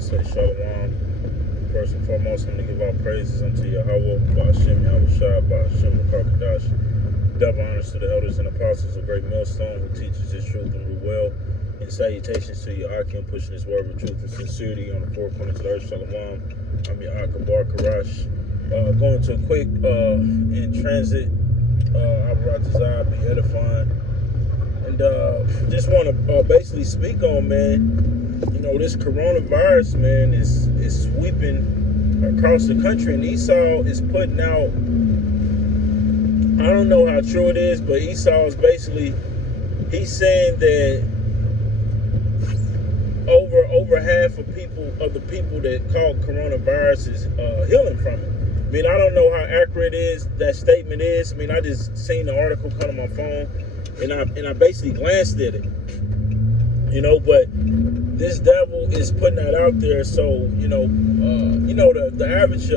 to say shalom. First and foremost, I'm going to give all praises unto Yahweh, Ba'ashem Yahushua, Ba'ashem Makakadash. Double honors to the elders and apostles of Great Millstone, who teaches his truth and rule well. And salutations to Yahakim, pushing his word with truth and sincerity on the four corners of the earth. Shalom. I'm Yahakim Bar Karash. Going to a quick in transit. Abaratazah, be edifying. And just want to basically speak on, man, you know, this coronavirus, man, is sweeping across the country. And Esau is putting out, I don't know how true it is, but Esau is basically, he's saying that over half of the people that caught coronavirus is healing from it. I mean, I don't know how accurate that statement is. I mean, I just seen the article come on my phone, and I basically glanced at it, you know. But this devil is putting that out there, so the average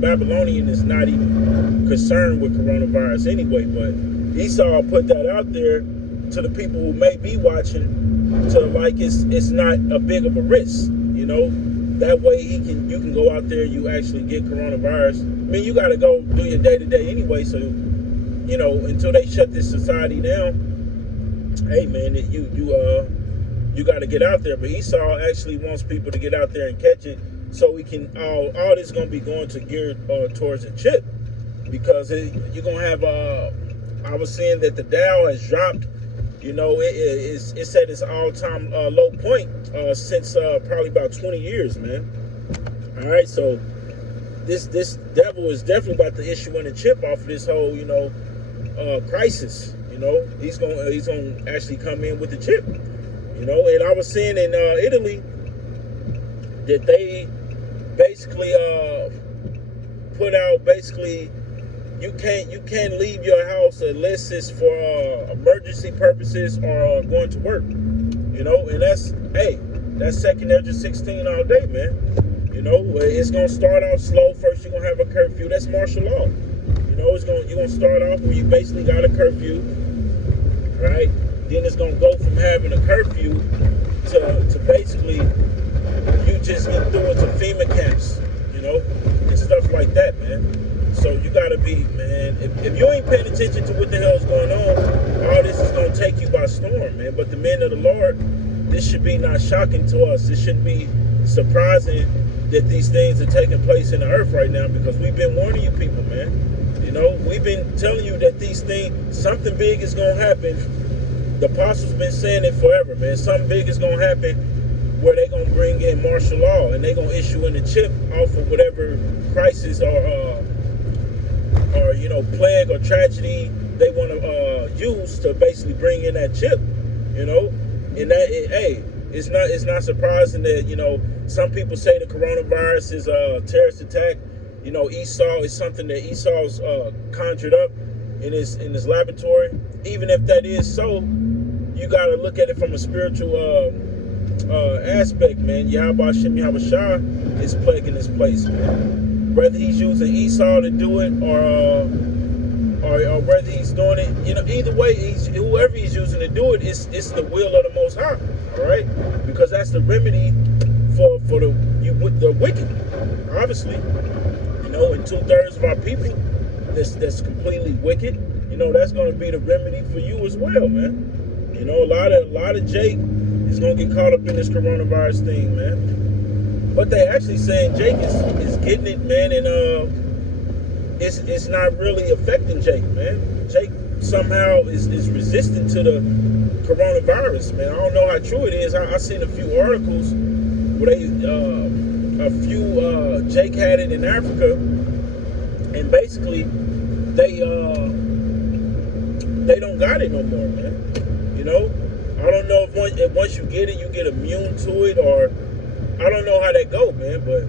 Babylonian is not even concerned with coronavirus anyway. But Esau put that out there to the people who may be watching, to like it's not a big of a risk, you know. That way you can go out there, you actually get coronavirus. I mean, you got to go do your day-to-day anyway, so, you know, until they shut this society down, hey, man, you got to get out there. But Esau actually wants people to get out there and catch it, so we can, all this is going to be going to geared towards a chip, because you're going to have, I was saying that the Dow has dropped. You know, it's at its all-time low point since probably about 20 years, man. All right, so this devil is definitely about to issue in a chip off of this whole, you know, crisis. You know, he's gonna actually come in with the chip. You know, and I was seeing in Italy that they basically put out basically. You can't leave your house unless it's for emergency purposes or going to work, you know. And that's second Ezra 16 all day, man. You know, it's gonna start out slow. First, you're gonna have a curfew. That's martial law. You know, you're gonna start off where you basically got a curfew, right? Then it's gonna go from having a curfew to basically you just get through into FEMA camps, you know, and stuff like that, man. So you gotta be, man, if you ain't paying attention to what the hell's going on, all this is gonna take you by storm, man. But the men of the Lord, this should be not shocking to us. This shouldn't be surprising that these things are taking place in the earth right now, because we've been warning you people, man. You know, we've been telling you that these things, something big is gonna happen. The apostles been saying it forever, man. Something big is gonna happen where they're gonna bring in martial law and they're gonna issue in a chip off of whatever crisis or you know, plague or tragedy they want to use to basically bring in that chip, you know. And that, it's not surprising that, you know, some people say the coronavirus is a terrorist attack. You know, Esau is something that Esau's conjured up in his laboratory. Even if that is so, you got to look at it from a spiritual aspect, man. Yahweh Shem Yahushua is plaguing this place, man. Whether he's using Esau to do it or whether he's doing it, you know, either way, whoever he's using to do it, it's the will of the Most High, all right? Because that's the remedy for the wicked, obviously. You know, and 2/3 of our people that's completely wicked, you know, that's going to be the remedy for you as well, man. You know, a lot of Jake is going to get caught up in this coronavirus thing, man. But they actually saying Jake is getting it, man, and it's not really affecting Jake, man. Jake somehow is resistant to the coronavirus, man. I don't know how true it is. I seen a few articles where Jake had it in Africa, and basically they don't got it no more, man. You know, I don't know if once you get it, you get immune to it, or I don't know how that go, man, but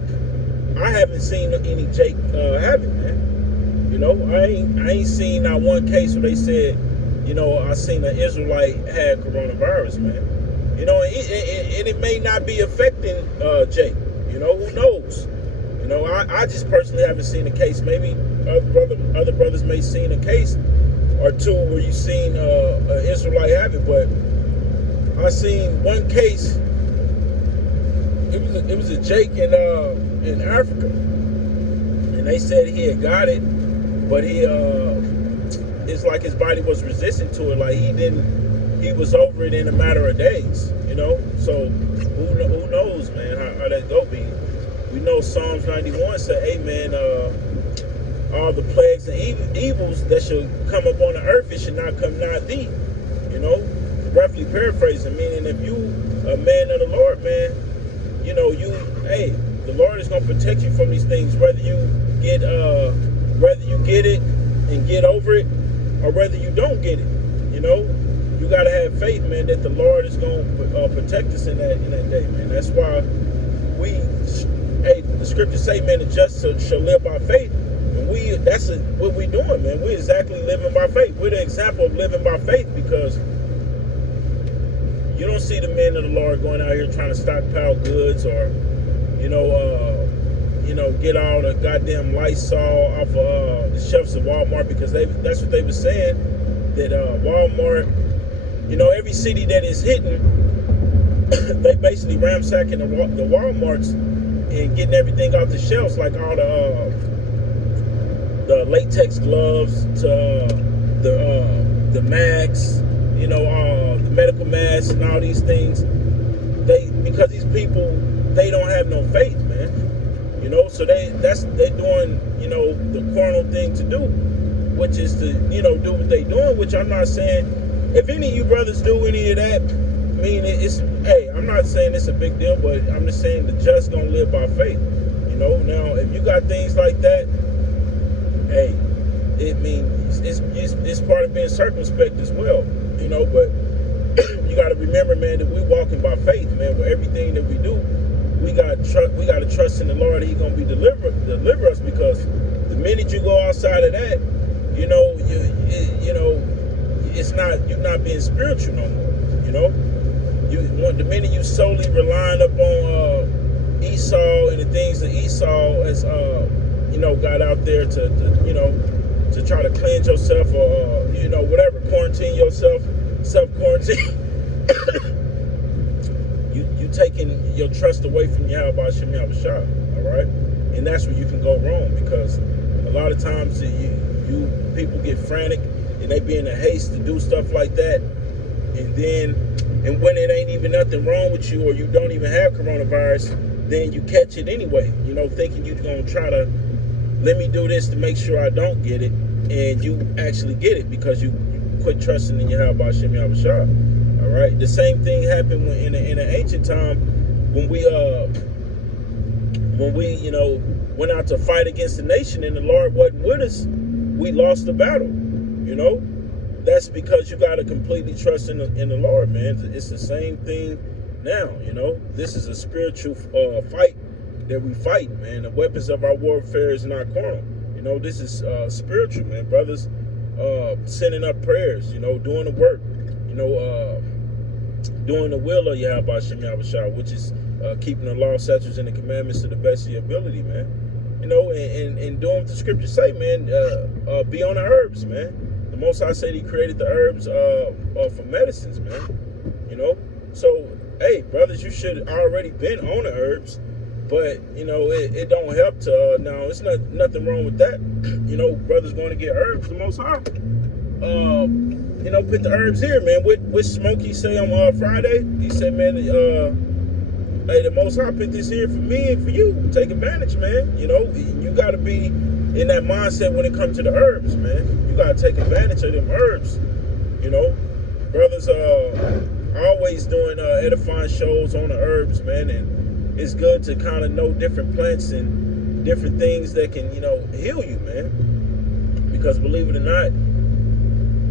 I haven't seen any Jake have it, man. You know, I ain't seen not one case where they said, you know, I seen an Israelite had coronavirus, man. You know, and it may not be affecting Jake. You know, who knows? You know, I just personally haven't seen a case. Maybe other brothers may seen a case or two where you seen an Israelite have it, but I seen one case it was a Jake in Africa, and they said he had got it, but it's like his body was resistant to it. Like he was over it in a matter of days, you know. So who knows, man, how that go be. We know Psalms 91 said, hey man, all the plagues and evils that shall come upon the earth, it should not come nigh thee, you know. Roughly paraphrasing, meaning if you a man of the Lord, man, you know, the Lord is gonna protect you from these things, whether you get it and get over it, or whether you don't get it. You know, you gotta have faith, man, that the Lord is gonna protect us in that day, man. That's why the scriptures say, man, the just shall live by faith, and that's what we doing, man. We exactly living by faith. We're the example of living by faith, because you don't see the men of the Lord going out here trying to stockpile goods, or get all the goddamn Lysol off of the shelves of Walmart, because that's what they were saying, that Walmart, every city that is hitting, they basically ransacking the Walmarts and getting everything off the shelves, like all the latex gloves to the masks, the medical masks and all these things. Because these people, they don't have no faith, man. So they're doing, the carnal thing to do, which is to, do what they doing, which I'm not saying, if any of you brothers do any of that, I'm not saying it's a big deal, but I'm just saying the just gonna live by faith. Now if you got things like that, hey, it means it's part of being circumspect as well, but you got to remember, man, that we walking by faith, man. With everything that we do, we got to trust in the Lord. He's gonna be deliver us, because the minute you go outside of that, you're not being spiritual no more. The minute you solely relying upon Esau and the things that Esau has got out there to try to cleanse yourself, or whatever, quarantine yourself, self-quarantine. you taking your trust away from Yahweh Shem Yahushua, all right? And that's where you can go wrong, because a lot of times you people get frantic and they be in a haste to do stuff like that, and when it ain't even nothing wrong with you, or you don't even have coronavirus, then you catch it anyway, thinking you're gonna try to, let me do this to make sure I don't get it, and you actually get it because you quit trusting in Yahweh Shem Yahushua. All right. The same thing happened in an ancient time when we went out to fight against the nation and the Lord wasn't with us. We lost the battle. That's because you got to completely trust in the Lord, man. It's the same thing now. This is a spiritual fight that we fight, man. The weapons of our warfare is not carnal. This is spiritual, man. Brothers sending up prayers, doing the work, doing the will of Yahweh Shem Yahushua, which is keeping the law, statutes, and the commandments to the best of your ability, man. And doing what the scriptures say, man. Be on the herbs, man. The Most High said He created the herbs for medicines, man. So hey, brothers, you should already been on the herbs, but it don't help to now. It's nothing wrong with that. Brothers going to get herbs. The Most High, put the herbs here, man. What Smokey say on Friday? He said, man, hey, the Most High put this here for me and for you. Take advantage, man. You got to be in that mindset when it comes to the herbs, man. You got to take advantage of them herbs. Brothers always doing edifying shows on the herbs, man, and it's good to kind of know different plants and different things that can, heal you, man. Because believe it or not,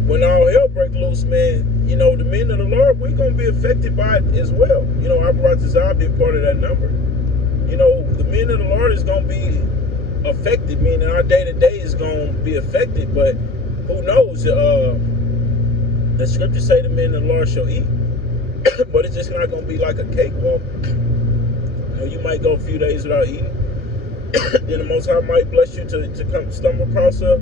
when all hell break loose, man, the men of the Lord, we're going to be affected by it as well. Our brothers are be a part of that number. The men of the Lord is going to be affected, meaning our day-to-day is going to be affected, but who knows? The scriptures say the men of the Lord shall eat, but it's just not going to be like a cakewalk. You might go a few days without eating. Then the Most High might bless you to come stumble across a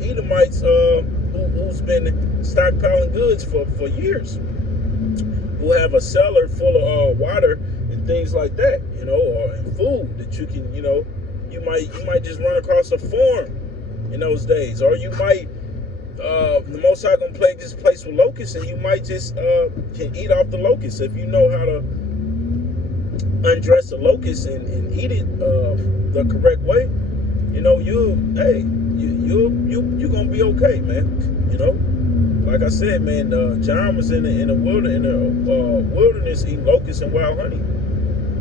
Edomites who's been stockpiling goods for years, who have a cellar full of water things like that, you know, or in food that you can, you know, you might just run across a farm in those days, or you might the Most High gonna plague this place with locusts, and you might just can eat off the locusts if you know how to undress a locust and eat it the correct way. You know, you gonna be okay, man. You know, like I said, man, John was in the wilderness eating locusts and wild honey.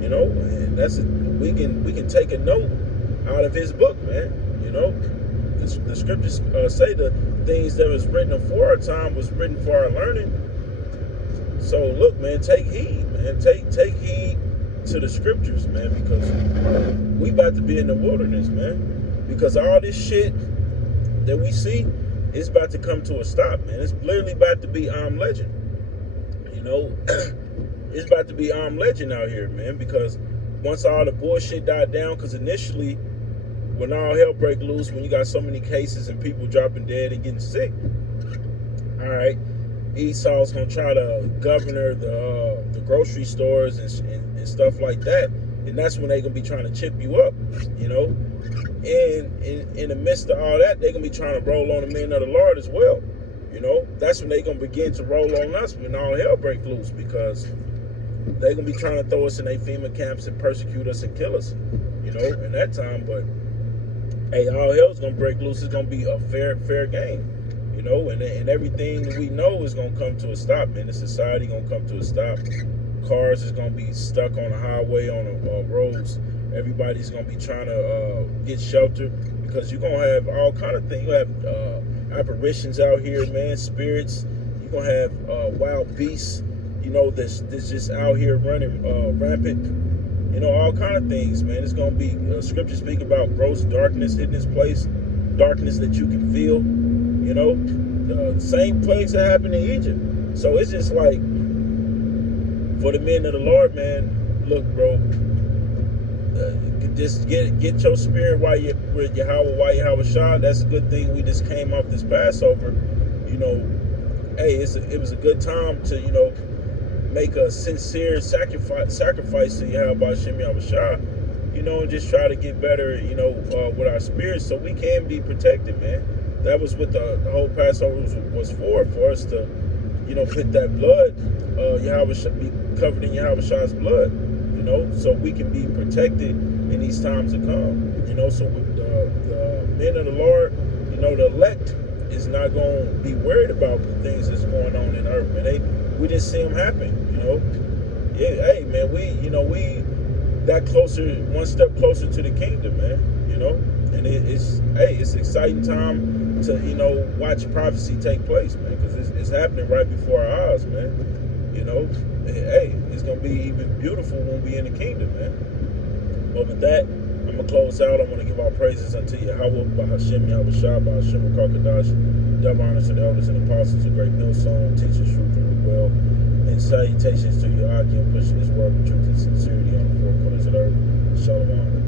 You know, and we can take a note out of his book, man. You know, the scriptures say the things that was written before our time was written for our learning. So look, man, take heed, man. Take heed to the scriptures, man, because we about to be in the wilderness, man. Because all this shit that we see is about to come to a stop, man. It's literally about to be legend. You know, it's about to be legend out here, man. Because once all the bullshit died down, because initially, when all hell break loose, when you got so many cases and people dropping dead and getting sick, all right, Esau's gonna try to govern the grocery stores and stuff like that, and that's when they're gonna be trying to chip you up, you know. And in the midst of all that, they're gonna be trying to roll on the men of the Lord as well, you know. That's when they're gonna begin to roll on us when all hell break loose, because they're gonna be trying to throw us in their FEMA camps and persecute us and kill us, you know, in that time. But hey, all hell's gonna break loose. It's gonna be a fair game, you know, and everything that we know is gonna come to a stop, man. The society gonna come to a stop. Cars is gonna be stuck on the highway, on the roads. Everybody's gonna be trying to get shelter, because you're gonna have all kind of things. You have apparitions out here, man, spirits. You're gonna have wild beasts, you know, that's just out here running rampant. You know, all kind of things, man. It's gonna be scriptures speak about gross darkness hitting this place, darkness that you can feel. You know, the same plagues that happened in Egypt. So it's just like, for the men of the Lord, man. Look, bro. Just get your spirit while you're with Yahweh Shah. That's a good thing. We just came off this Passover. You know, hey, it was a good time to, you know, make a sincere sacrifice to Yahweh Shah, you know, and just try to get better, you know, with our spirits, so we can be protected, man. That was what the whole Passover was for us to, you know, put that blood, Yahweh Shah, be covered in Yahweh Shah's blood, you know, so we can be protected in these times to come, you know. So with the men of the Lord, you know, the elect is not going to be worried about the things that's going on in earth, man. We just see them happen, you know. Yeah, hey, man, we that closer, one step closer to the kingdom, man, you know. And it's an exciting time to, you know, watch prophecy take place, man, because it's happening right before our eyes, man, you know. Hey, it's going to be even beautiful when we in the kingdom, man. But with that, I'm going to close out. I want to give our praises unto Yahweh, Bahashem, Yahweh Shah, Bahashem, Kakadash, double honors to the elders and apostles, a great millstone, teachers, truth, and well, and salutations to your Akim, pushing this word with truth and sincerity on the four corners of the earth. Shalom.